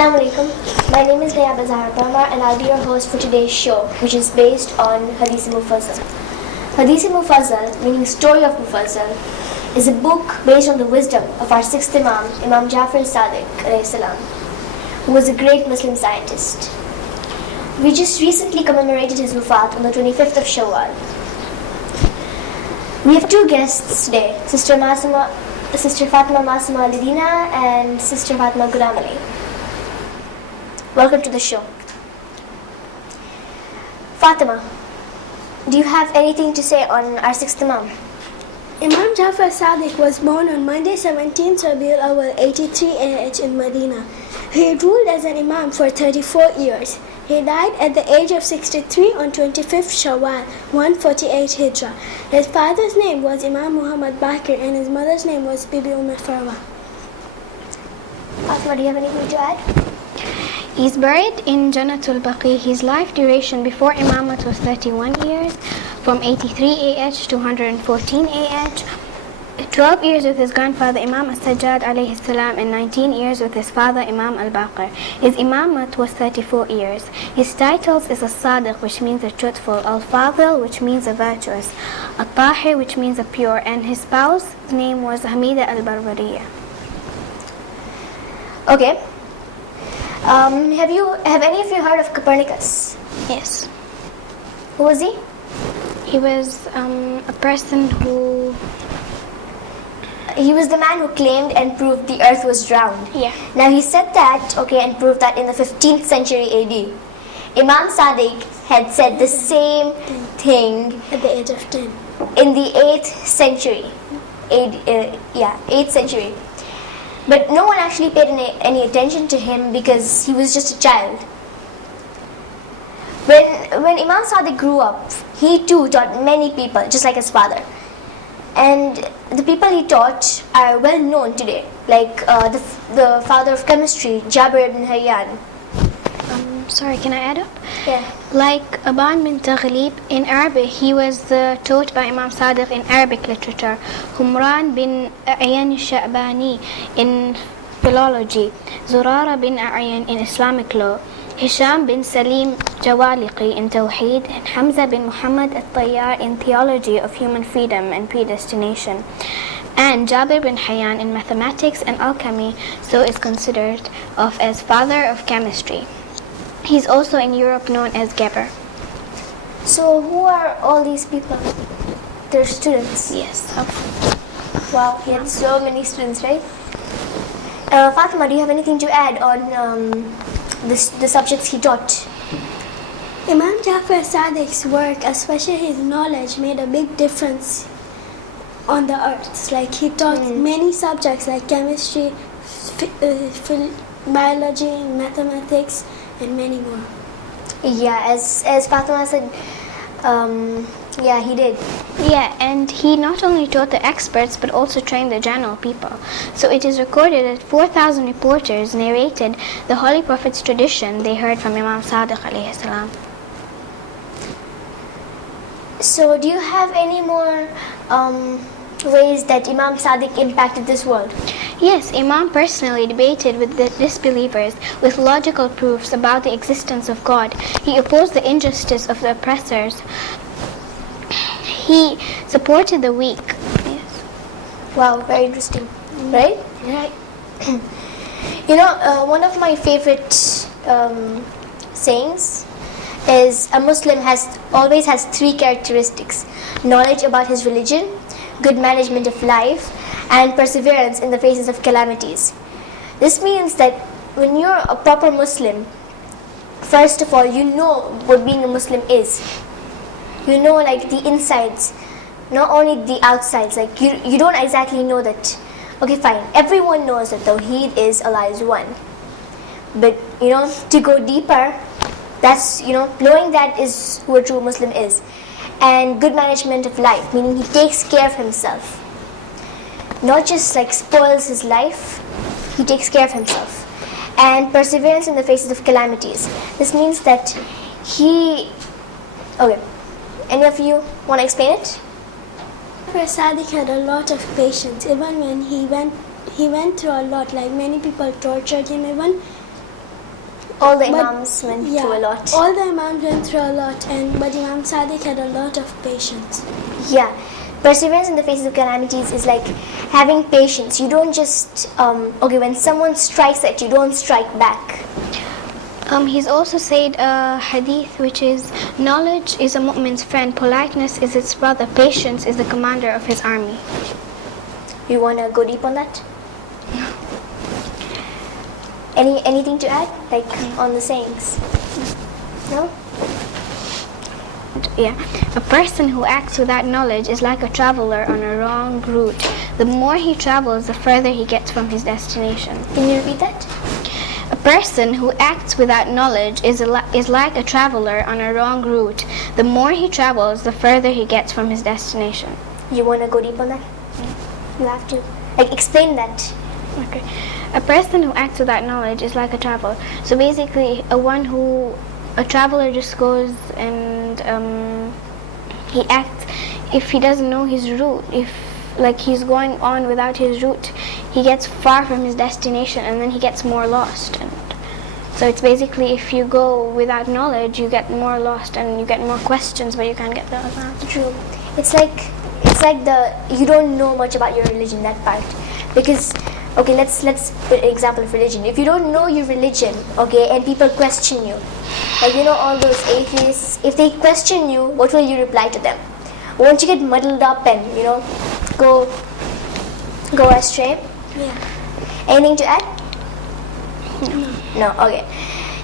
Assalamu alaikum. My name is Nayaab-e-Zahra Parmar and I'll be your host for today's show, which is based on Hadith of Mufaddal. Hadith of Mufaddal, meaning story of Mufaddal, is a book based on the wisdom of our sixth Imam, Imam Jaffer Sadiq, who was a great Muslim scientist. We just recently commemorated his wafat on the 25th of Shawwal. We have two guests today, Sister Fatima Masuma Lidina and Sister Fatima Ghulam Ali. Welcome to the show. Fatima, do you have anything to say on our sixth Imam? Imam Jaffer Sadiq was born on Monday 17th Rabiul Awal 83 AH in Medina. He ruled as an Imam for 34 years. He died at the age of 63 on 25th Shawwal 148 Hijrah. His father's name was Imam Muhammad Bakir and his mother's name was Bibi Farwa. Fatima, do you have anything to add? He's buried in Jannatul Baqi. His life duration before Imamat was 31 years, from 83 AH to 114 AH, 12 years with his grandfather Imam As-Sajjad alayhi salam, and 19 years with his father Imam Al-Baqir. His Imamat was 34 years. His titles is As-Sadiq, which means a truthful, Al-Fadil, which means a virtuous, Al-Tahir, which means a pure, and his spouse's name was Hamida Al-Barbariyah. Okay. Have any of you heard of Copernicus? Yes. Who was he? He was a person who... He was the man who claimed and proved the earth was round. Yeah. Now he said that, and proved that in the 15th century AD. Imam Sadiq had said the same thing At the age of 10. in the 8th century. 8th century. But no one actually paid any attention to him because he was just a child. When Imam Sadiq grew up, he too taught many people, just like his father. And the people he taught are well known today, like the father of chemistry, Jabir ibn Hayyan. Sorry, can I add up? Yeah. Like Aban bin Taghlib in Arabic, he was taught by Imam Sadiq in Arabic literature. Humran bin A'yan al-Sha'bani in philology. Zurara bin A'yan in Islamic law. Hisham bin Salim Jawaliqi in Tawheed, and Hamza bin Muhammad al-Tayyar in theology of human freedom and predestination. And Jabir bin Hayyan in mathematics and alchemy, so is considered of as father of chemistry. He's also in Europe known as Geber. So who are all these people? They're students. Yes. Wow, he had so many students, right? Fatima, do you have anything to add on the subjects he taught? Imam Jaffer Sadiq's work, especially his knowledge, made a big difference on the earth. Like he taught many subjects like chemistry, biology, mathematics, and many more. Yeah, as Fatima said, he did. Yeah, and he not only taught the experts but also trained the general people. So it is recorded that 4,000 reporters narrated the Holy Prophet's tradition they heard from Imam Sadiq alayhi salam. So do you have any more ways that Imam Sadiq impacted this world? Yes, Imam personally debated with the disbelievers with logical proofs about the existence of God. He opposed the injustice of the oppressors. He supported the weak. Yes. Wow, very interesting, right? Right. One of my favorite sayings is a Muslim always has three characteristics: knowledge about his religion, good management of life, and perseverance in the faces of calamities. This means that when you're a proper Muslim, first of all, you know what being a Muslim is. You know, like, the insides, not only the outsides. Like, you don't exactly know that, okay, fine, everyone knows that Tawheed is Allah is one. But, to go deeper, that's, knowing that is who a true Muslim is. And good management of life, meaning he takes care of himself. Not just like spoils his life, he takes care of himself. And perseverance in the faces of calamities. This means that any of you want to explain it? Jaffer Sadiq had a lot of patience. Even when he went through a lot, like many people tortured him even, All the But- Imams went through a lot. All the Imams went through a lot, but Imam Sadiq had a lot of patience. Yeah. Perseverance in the faces of calamities is like having patience. You don't just, when someone strikes at you, don't strike back. He's also said a hadith which is, knowledge is a mu'min's friend, politeness is its brother, patience is the commander of his army. You want to go deep on that? Anything to add, like on the sayings? No? Yeah. A person who acts without knowledge is like a traveler on a wrong route. The more he travels, the further he gets from his destination. Can you repeat that? A person who acts without knowledge is like a traveler on a wrong route. The more he travels, the further he gets from his destination. You want to go deep on that? You have to. Like, explain that. Okay. A person who acts without knowledge is like a traveler. So basically, a traveler just goes and he acts. If he doesn't know his route, if like he's going on without his route, he gets far from his destination and then he gets more lost. And so it's basically, if you go without knowledge, you get more lost and you get more questions, but you can't get the answer. True. It's like you don't know much about your religion, that part. Because, okay, let's put an example of religion. If you don't know your religion, okay, and people question you, like, you know, all those atheists, if they question you, what will you reply to them? Won't you get muddled up and, you know, go astray? Yeah. Anything to add? No. Okay.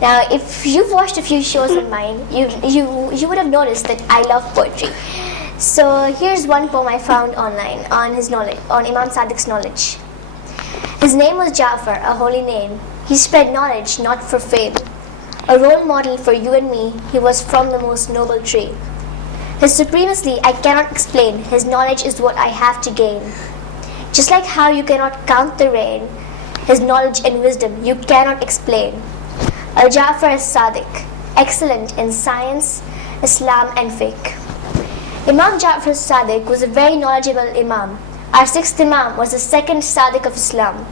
Now, if you've watched a few shows of mine, you would have noticed that I love poetry. So here's one poem I found online on his knowledge, on Imam Sadiq's knowledge. His name was Jaffer, a holy name. He spread knowledge not for fame. A role model for you and me, he was from the most noble tree. His supremacy I cannot explain, his knowledge is what I have to gain. Just like how you cannot count the rain, his knowledge and wisdom you cannot explain. Jaffer Sadiq, excellent in science, Islam and fiqh. Imam Jaffer Sadiq was a very knowledgeable Imam. Our sixth Imam was the second Sadiq of Islam.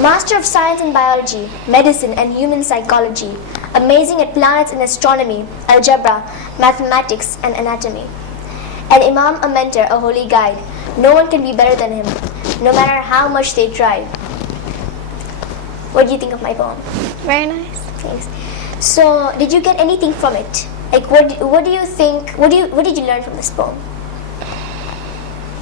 Master of science and biology, medicine and human psychology, amazing at planets and astronomy, algebra, mathematics and anatomy. An Imam, a mentor, a holy guide. No one can be better than him, no matter how much they try. What do you think of my poem? Very nice. Thanks. So, did you get anything from it? Like, what do you think? What did you learn from this poem?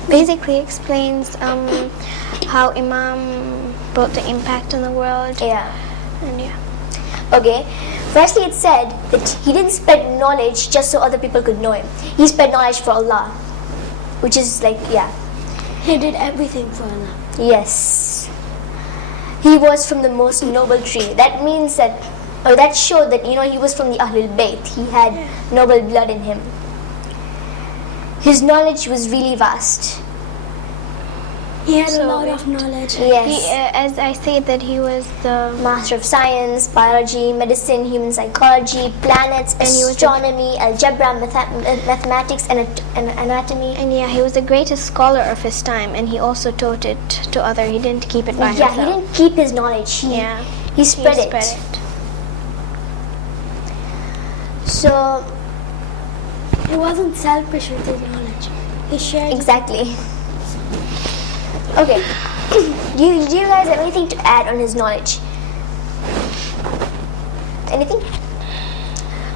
Basically explains how Imam brought the impact on the world. Yeah. And yeah. Okay. Firstly, it said that he didn't spread knowledge just so other people could know him. He spread knowledge for Allah, which is like, yeah. He did everything for Allah. Yes. He was from the most noble tree. That means that, or that showed that, you know, he was from the Ahlul Bayt. He had noble blood in him. His knowledge was really vast. He had So a lot of knowledge. Yes. As I said, that he was the Master of science, biology, medicine, human psychology, planets, And he was astronomy, algebra, mathematics, and anatomy. and yeah, he was the greatest scholar of his time, and he also taught it to others. He didn't keep it by Yeah, himself. he didn't keep his knowledge. He spread it. So, He wasn't selfish with his knowledge. He shared it. exactly. Okay. Do you guys have anything to add on his knowledge? Anything?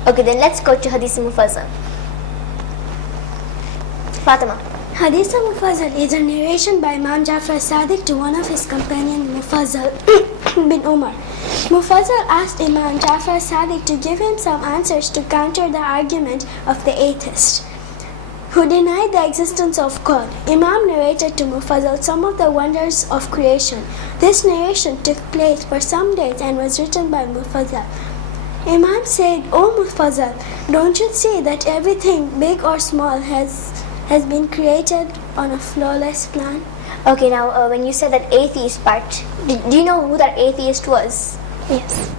Okay, then let's go to Hadith of Mufaddal. Fatima. Hadith of Mufaddal is a narration by Imam Jaffer Sadiq to one of his companions, Mufaddal bin Umar. Mufaddal asked Imam Jaffer Sadiq to give him some answers to counter the argument of the atheist who denied the existence of God. Imam narrated to Mufaddal some of the wonders of creation. This narration took place for some days and was written by Mufaddal. Imam said, "O Mufaddal, don't you see that everything, big or small, has been created on a flawless plan?" Okay, now when you said that atheist part, do you know who that atheist was? Yes.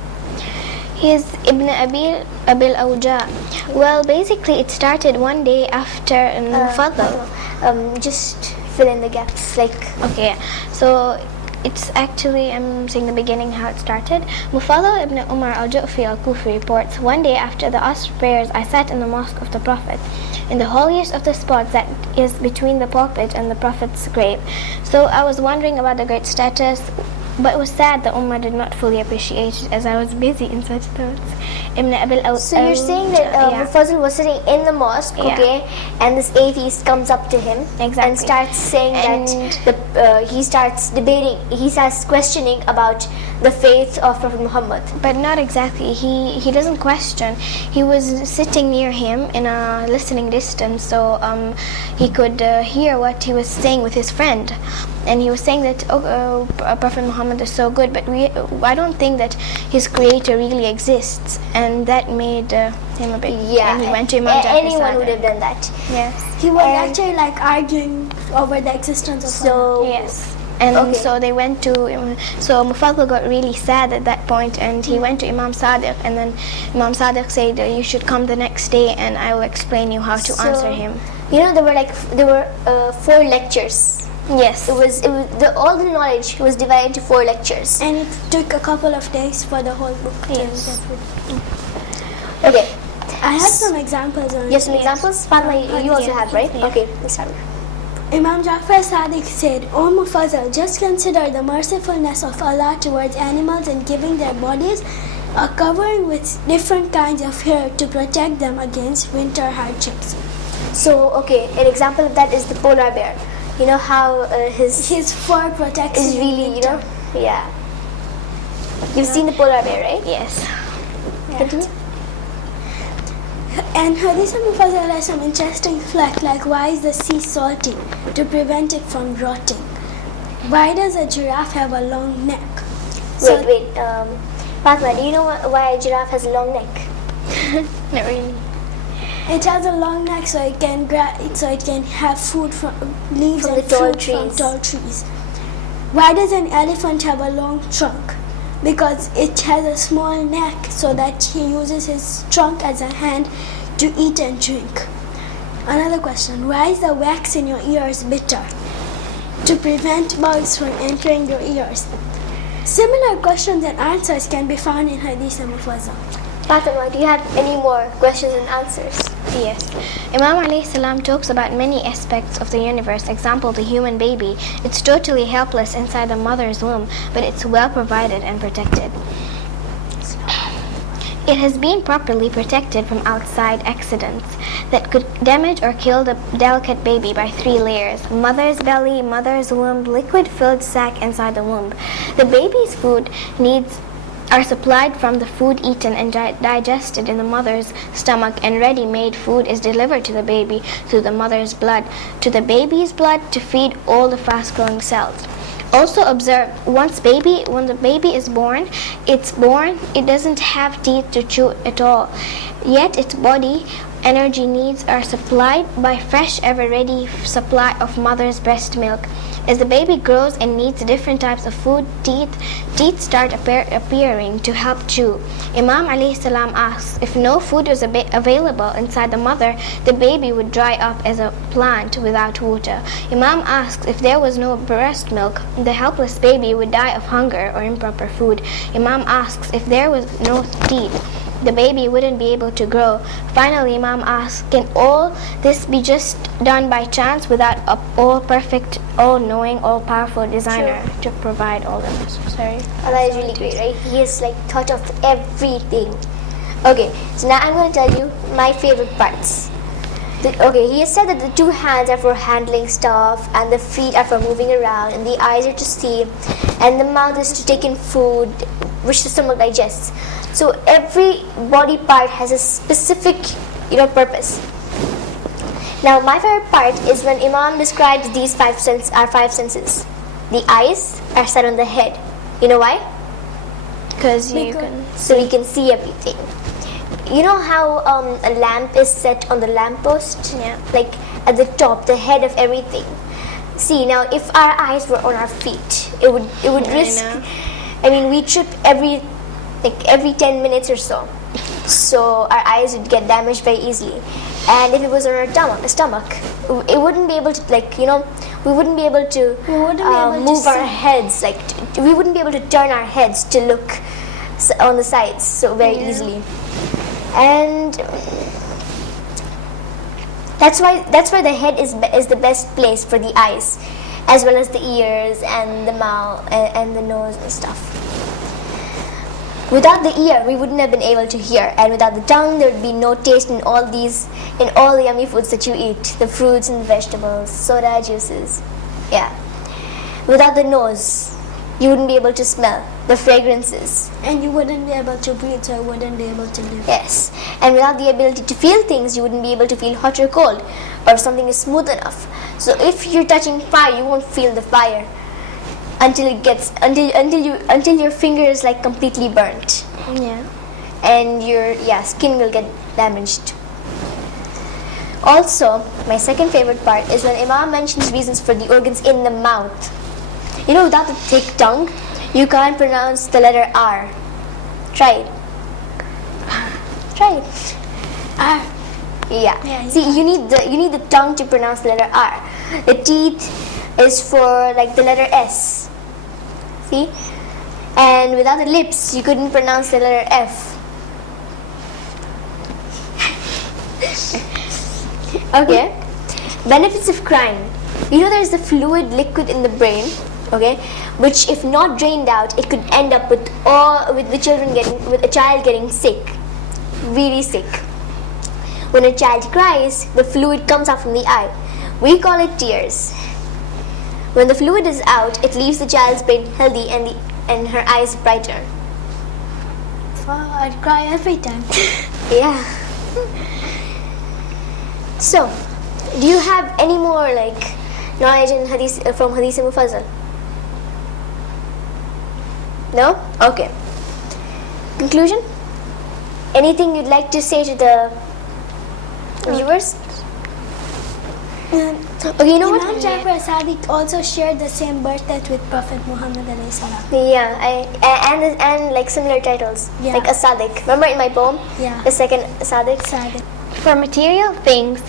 He is Ibn Abil Awja. Well, basically, it started one day after Mufaddal. Just fill in the gaps. Like, Okay, so It's actually, I'm saying the beginning how it started. Mufaddal ibn Umar al-Ju'fi al-Kufi reports, one day after the Asr prayers, I sat in the mosque of the Prophet, in the holiest of the spots that is between the pulpit and the Prophet's grave. So I was wondering about the great status, but it was sad the Ummah did not fully appreciate it as I was busy in such thoughts. So you're saying that Mufaddal was sitting in the mosque, okay, and this atheist comes up to him and starts saying that he starts debating, he starts questioning about the faith of Prophet Muhammad. But not exactly. He doesn't question. He was sitting near him in a listening distance, so he could hear what he was saying with his friend. And he was saying that Prophet Muhammad is so good, but I don't think that his creator really exists, and that made him a bit. Yeah, and he went to Imam Jaffer anyone Sadiq. would have done that. Yes. He was actually like arguing over the existence of Allah. Yes. And so they went to, so Mufaddal got really sad at that point, and he went to Imam Sadiq, and then Imam Sadiq said, you should come the next day and I will explain you how to answer him. You know, there were 4 lectures. Yes. It was all the knowledge was divided into 4 lectures. And it took a couple of days for the whole book to get through. Okay. I have some examples on You have some examples? Fatma, you also have, right? Yeah. Okay, let's start. Imam Jaffer Sadiq said, O Mufaddal, just consider the mercifulness of Allah towards animals in giving their bodies a covering with different kinds of hair to protect them against winter hardships. So, okay, an example of that is the polar bear. You know how his fur protects is him really, yeah. You've seen the polar bear, right? Yes. Continue. And Hadith of Mufaddal has some interesting fact, like why is the sea salty? To prevent it from rotting. Why does a giraffe have a long neck? Wait, Fatma, do you know why a giraffe has a long neck? Not really. It has a long neck so it can have food from leaves From and the tall fruit from trees. tall trees. Why does an elephant have a long trunk? Because it has a small neck so that he uses his trunk as a hand to eat and drink. Another question, why is the wax in your ears bitter? To prevent bugs from entering your ears. Similar questions and answers can be found in Hadith of Mufaddal. Fatima, do you have any more questions and answers? Yes. Imam alayhi salam talks about many aspects of the universe. Example, the human baby. It's totally helpless inside the mother's womb, but it's well provided and protected. It has been properly protected from outside accidents that could damage or kill the delicate baby by 3 layers: mother's belly, mother's womb, liquid-filled sac inside the womb. The baby's food needs are supplied from the food eaten and digested in the mother's stomach, and ready-made food is delivered to the baby through the mother's blood to the baby's blood to feed all the fast-growing cells. Also observe, when the baby is born, it doesn't have teeth to chew at all, yet its body energy needs are supplied by fresh, ever-ready supply of mother's breast milk. As the baby grows and needs different types of food, teeth start appearing to help chew. Imam alayhi salam asks, if no food is available inside the mother, the baby would dry up as a plant without water. Imam asks, if there was no breast milk, the helpless baby would die of hunger or improper food. Imam asks, if there was no teeth, the baby wouldn't be able to grow. Finally, Imam asks, can all this be just done by chance without an all-perfect, all-knowing, all-powerful designer to provide all the necessary? Allah is really great, right? He has thought of everything. Okay, so now I'm going to tell you my favorite parts. He has said that the 2 hands are for handling stuff, and the feet are for moving around, and the eyes are to see, and the mouth is to take in food, which the stomach digests. So every body part has a specific, purpose. Now, my favorite part is when Imam describes these 5 senses. The eyes are set on the head. You know why? Because so we can see everything. You know how a lamp is set on the lamppost? Yeah. Like at the top, the head of everything. See, now if our eyes were on our feet, it would risk. I mean, we trip every 10 minutes or so. So our eyes would get damaged very easily. And if it was on our stomach, it wouldn't be able to we wouldn't be able to move our heads, like we wouldn't be able to turn our heads to look on the sides so very easily. And that's why the head is the best place for the eyes, as well as the ears and the mouth and the nose and stuff. Without the ear, we wouldn't have been able to hear, and without the tongue, there would be no taste in all the yummy foods that you eat, the fruits and vegetables, soda, juices. Yeah. Without the nose, you wouldn't be able to smell the fragrances. And you wouldn't be able to breathe, so you wouldn't be able to live. Yes. And without the ability to feel things, you wouldn't be able to feel hot or cold, or if something is smooth enough. So if you're touching fire, you won't feel the fire until your finger is like completely burnt. Yeah. And your skin will get damaged. Also, my second favorite part is when Imam mentions reasons for the organs in the mouth. You know, without the thick tongue, you can't pronounce the letter R. Try it. Try it. R. Yeah. See, you need the tongue to pronounce the letter R. The teeth is for like the letter S. See? And without the lips, you couldn't pronounce the letter F. Okay. Benefits of crying. You know, there's the fluid liquid in the brain, okay, which if not drained out, it could end up with a child getting sick, really sick. When a child cries, the fluid comes out from the eye. We call it tears. When the fluid is out, it leaves the child's brain healthy and her eyes brighter. Wow, I'd cry every time. Yeah. So, do you have any more knowledge in from Hadith of Mufaddal? No? Okay. Conclusion? Anything you'd like to say to the viewers? Okay, you know what? Imam Jaffer Sadiq also shared the same birth date with Prophet Muhammad alayhi salam. Yeah, and like similar titles, Yeah. like a Sadiq. Remember in my poem? Yeah. The second Sadiq? Sadiq. For material things,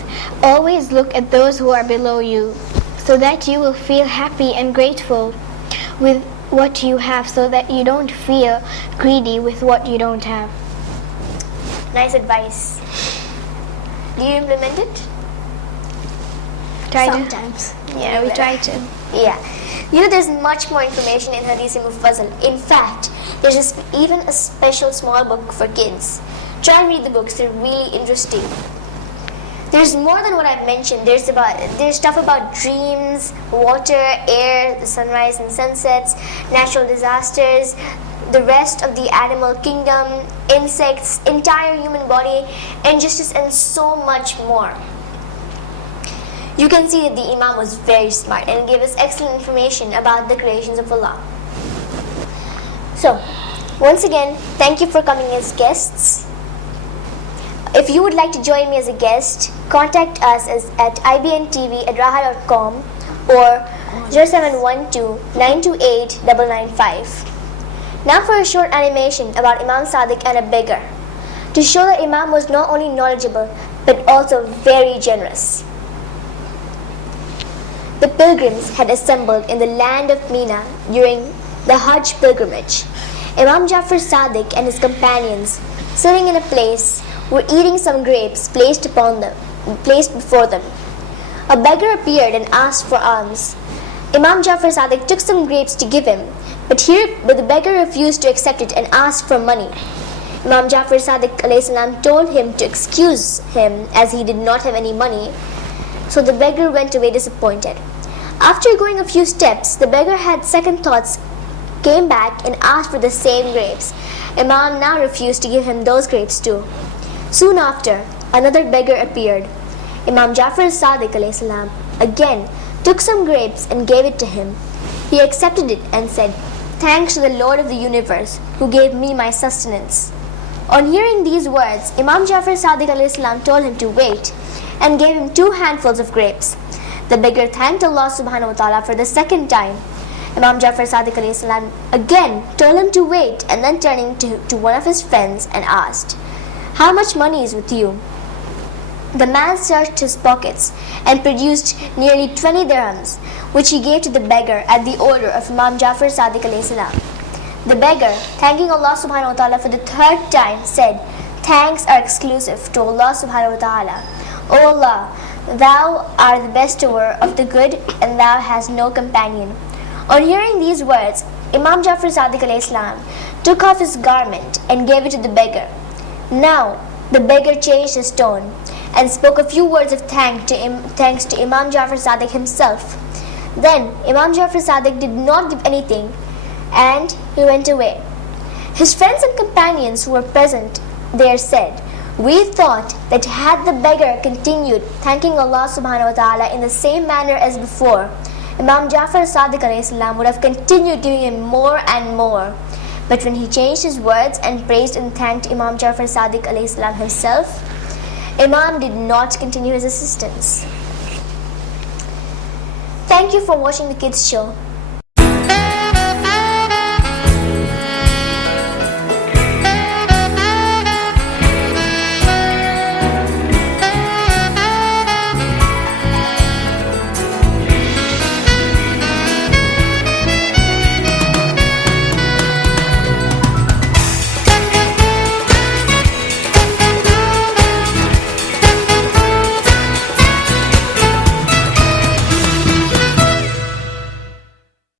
always look at those who are below you, so that you will feel happy and grateful with what you have, so that you don't feel greedy with what you don't have. Nice advice. Do you implement it? Sometimes. Yeah, we try to. Yeah. You know, there's much more information in Hadith of Mufaddal. In fact, there's even a special small book for kids. Try and read the books, they're really interesting. There's more than what I've mentioned. There's stuff about dreams, water, air, the sunrise and sunsets, natural disasters, the rest of the animal kingdom, insects, entire human body, injustice, and so much more. You can see that the Imam was very smart and gave us excellent information about the creations of Allah. So, once again, thank you for coming as guests. If you would like to join me as a guest, contact us at ibntv@raha.com or 0712-928-995. Now for a short animation about Imam Sadiq and a beggar, to show that Imam was not only knowledgeable but also very generous. The pilgrims had assembled in the land of Mina during the Hajj pilgrimage. Imam Jaffer Sadiq and his companions, sitting in a place, were eating some grapes placed before them. A beggar appeared and asked for alms. Imam Jaffer Sadiq took some grapes to give him, but the beggar refused to accept it and asked for money. Imam Jaffer Sadiq alayhi salam told him to excuse him as he did not have any money. So the beggar went away disappointed. After going a few steps, the beggar had second thoughts, came back and asked for the same grapes. Imam now refused to give him those grapes too. Soon after, another beggar appeared. Imam Jaffer Sadiq alayhi salam again took some grapes and gave it to him. He accepted it and said, "Thanks to the Lord of the universe who gave me my sustenance." On hearing these words, Imam Jaffer Sadiq alayhi salam told him to wait and gave him 2 handfuls of grapes. The beggar thanked Allah subhanahu wa ta'ala for the second time. Imam Jaffer Sadiq alayhi salam again told him to wait, and then turning to one of his friends and asked, "How much money is with you?" The man searched his pockets and produced nearly 20 dirhams, which he gave to the beggar at the order of Imam Jaffer Sadiq alayhi salam. The beggar, thanking Allah subhanahu wa ta'ala for the third time, said, "Thanks are exclusive to Allah subhanahu wa ta'ala. O Allah, Thou art the bestower of the good and Thou hast no companion." On hearing these words, Imam Jaffer Sadiq alayhi salam took off his garment and gave it to the beggar. Now, the beggar changed his tone and spoke a few words of thanks to Imam Jaffer Sadiq himself. Then Imam Jaffer Sadiq did not give anything and he went away. His friends and companions who were present there said, "We thought that had the beggar continued thanking Allah subhanahu wa ta'ala in the same manner as before, Imam Jaffer Sadiq alayhi salam would have continued giving him more and more. But when he changed his words and praised and thanked Imam Jaffer Sadiq alayhi salam himself, Imam did not continue his assistance." Thank you for watching the kids show.